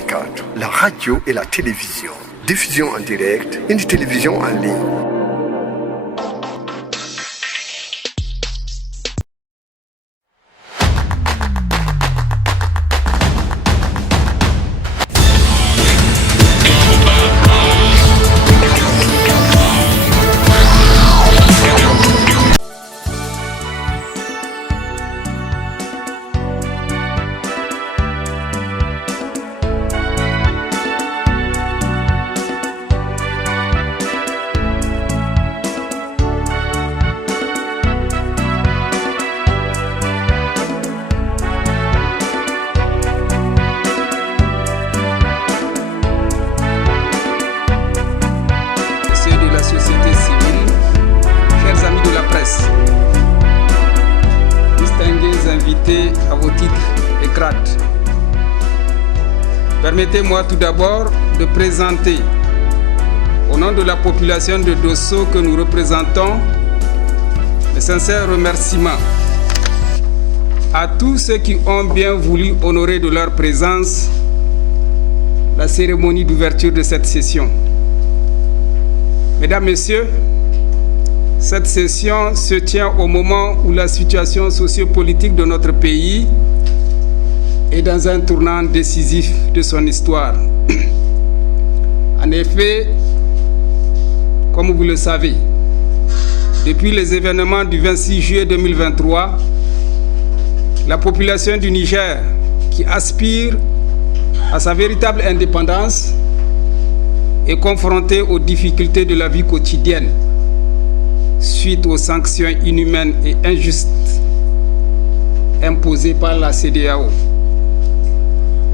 24, la radio et la télévision. Diffusion en direct, une télévision en ligne. À vos titres et grades. Permettez-moi tout d'abord de présenter, au nom de la population de Dosso que nous représentons, mes sincères remerciements à tous ceux qui ont bien voulu honorer de leur présence la cérémonie d'ouverture de cette session. Mesdames, Messieurs, cette session se tient au moment où la situation sociopolitique de notre pays est dans un tournant décisif de son histoire. En effet, comme vous le savez, depuis les événements du 26 juillet 2023, la population du Niger, qui aspire à sa véritable indépendance, est confrontée aux difficultés de la vie quotidienne suite aux sanctions inhumaines et injustes imposées par la CEDEAO.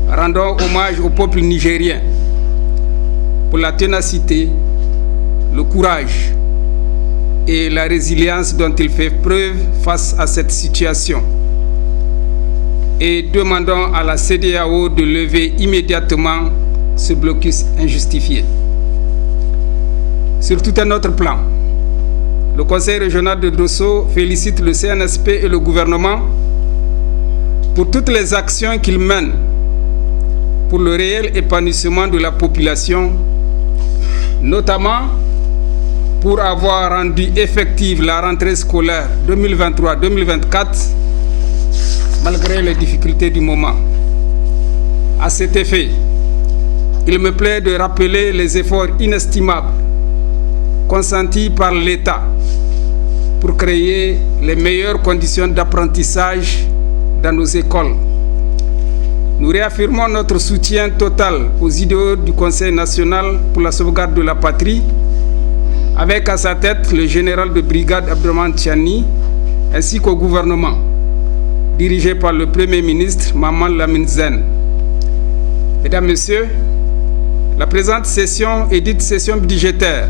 Rendons hommage au peuple nigérien pour la ténacité, le courage et la résilience dont il fait preuve face à cette situation. Et demandons à la CEDEAO de lever immédiatement ce blocus injustifié. Sur tout un autre plan, le Conseil régional de Dosso félicite le CNSP et le gouvernement pour toutes les actions qu'ils mènent pour le réel épanouissement de la population, notamment pour avoir rendu effective la rentrée scolaire 2023-2024 malgré les difficultés du moment. À cet effet, il me plaît de rappeler les efforts inestimables consentis par l'État pour créer les meilleures conditions d'apprentissage dans nos écoles. Nous réaffirmons notre soutien total aux idéaux du Conseil national pour la sauvegarde de la patrie, avec à sa tête le général de brigade Abdourahmane Tiani, ainsi qu'au gouvernement, dirigé par le Premier ministre Maman Lamine Zen. Mesdames, Messieurs, la présente session est dite session budgétaire,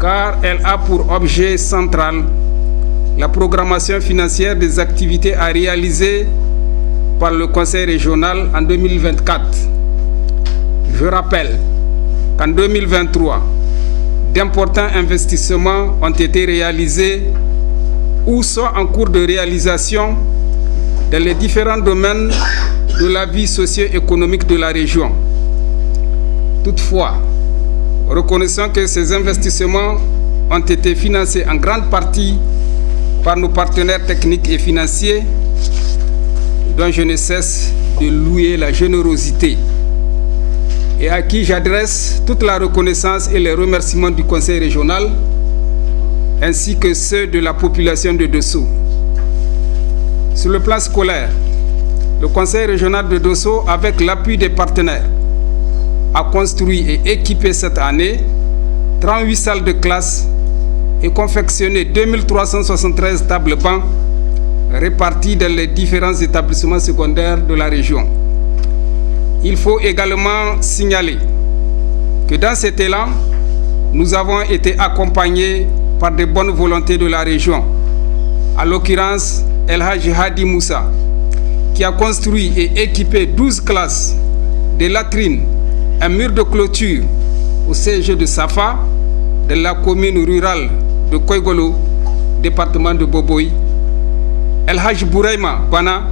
car elle a pour objet central la programmation financière des activités à réaliser par le Conseil régional en 2024. Je rappelle qu'en 2023, d'importants investissements ont été réalisés ou sont en cours de réalisation dans les différents domaines de la vie socio-économique de la région. Toutefois, reconnaissons que ces investissements ont été financés en grande partie par nos partenaires techniques et financiers, dont je ne cesse de louer la générosité et à qui j'adresse toute la reconnaissance et les remerciements du Conseil régional, ainsi que ceux de la population de Dosso. Sur le plan scolaire, le Conseil régional de Dosso, avec l'appui des partenaires, a construit et équipé cette année 38 salles de classe et confectionné 2373 tables bancs réparties dans les différents établissements secondaires de la région. Il faut également signaler que dans cet élan, nous avons été accompagnés par des bonnes volontés de la région, à l'occurrence El Hadji Hadi Moussa, qui a construit et équipé 12 classes, des latrines, un mur de clôture au siège de Safa, de la commune rurale de Koigolo, département de Boboï. El Hadj Bouraima Bana,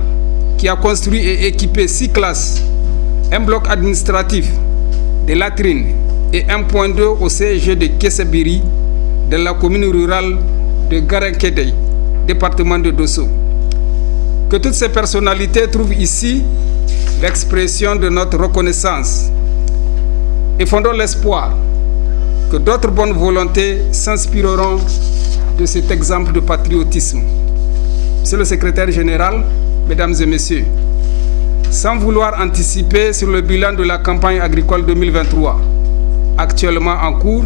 qui a construit et équipé 6 classes un bloc administratif, des latrines et un point d'eau au CSG de Kessebiri, de la commune rurale de Garenkedei, département de Dosso. Que toutes ces personnalités trouvent ici l'expression de notre reconnaissance et fondons l'espoir que d'autres bonnes volontés s'inspireront de cet exemple de patriotisme. Monsieur le secrétaire général, mesdames et messieurs, sans vouloir anticiper sur le bilan de la campagne agricole 2023, actuellement en cours,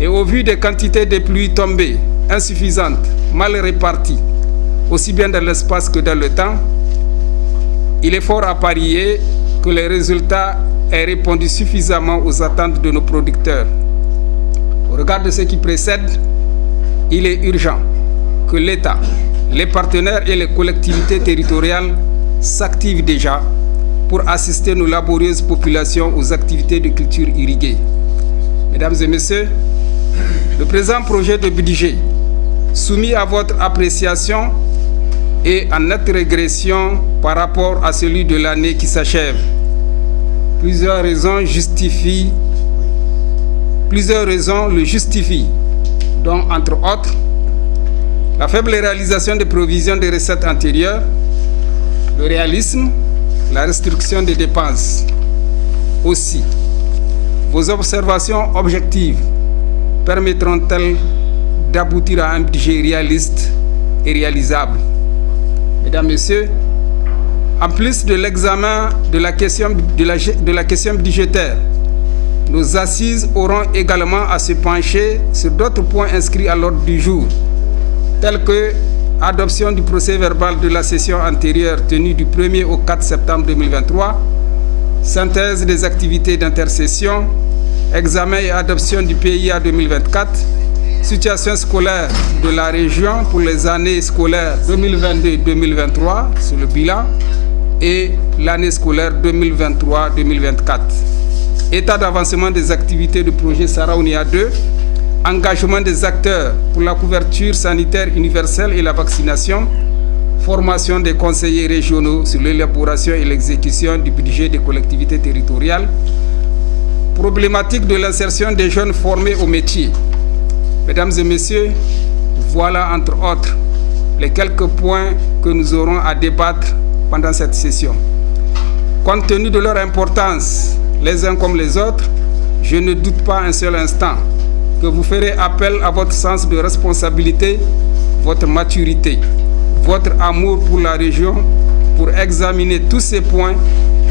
et au vu des quantités de pluies tombées insuffisantes, mal réparties, aussi bien dans l'espace que dans le temps, il est fort à parier que les résultats aient répondu suffisamment aux attentes de nos producteurs. Au regard de ce qui précède, il est urgent que l'État, les partenaires et les collectivités territoriales s'activent déjà pour assister nos laborieuses populations aux activités de culture irriguée. Mesdames et messieurs, le présent projet de budget soumis à votre appréciation est en nette régression par rapport à celui de l'année qui s'achève. Plusieurs raisons le justifient, dont entre autres la faible réalisation des provisions des recettes antérieures, le réalisme, la restriction des dépenses. Aussi, vos observations objectives permettront-elles d'aboutir à un budget réaliste et réalisable? Mesdames, Messieurs, en plus de l'examen de la question budgétaire, nos assises auront également à se pencher sur d'autres points inscrits à l'ordre du jour, tels que adoption du procès-verbal de la session antérieure tenue du 1er au 4 septembre 2023, synthèse des activités d'intercession, examen et adoption du PIA 2024, situation scolaire de la région pour les années scolaires 2022-2023 sur le bilan et l'année scolaire 2023-2024. État d'avancement des activités du projet Saraounia 2, engagement des acteurs pour la couverture sanitaire universelle et la vaccination, formation des conseillers régionaux sur l'élaboration et l'exécution du budget des collectivités territoriales, problématique de l'insertion des jeunes formés au métier. Mesdames et messieurs, voilà entre autres les quelques points que nous aurons à débattre pendant cette session. Compte tenu de leur importance, les uns comme les autres, je ne doute pas un seul instant que vous ferez appel à votre sens de responsabilité, votre maturité, votre amour pour la région, pour examiner tous ces points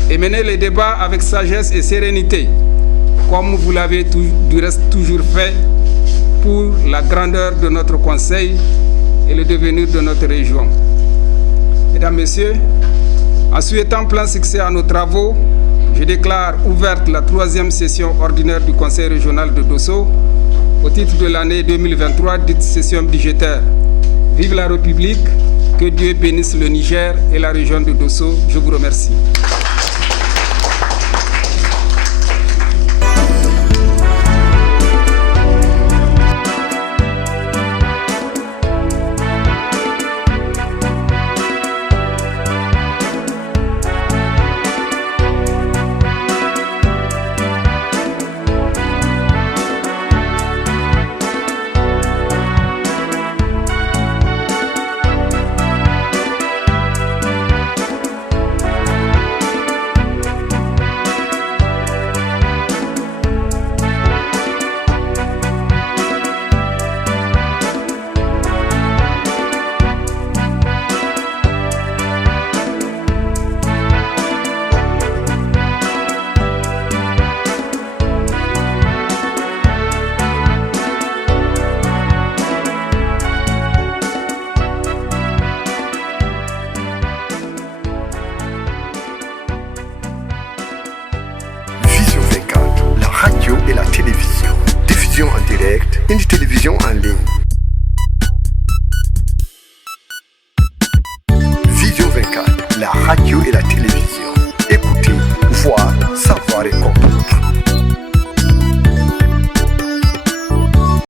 et mener les débats avec sagesse et sérénité, comme vous l'avez du reste toujours fait pour la grandeur de notre Conseil et le devenir de notre région. Mesdames, Messieurs, en souhaitant plein succès à nos travaux, je déclare ouverte la 3e session ordinaire du Conseil régional de Dosso au titre de l'année 2023, dite session budgétaire. Vive la République, que Dieu bénisse le Niger et la région de Dosso. Je vous remercie.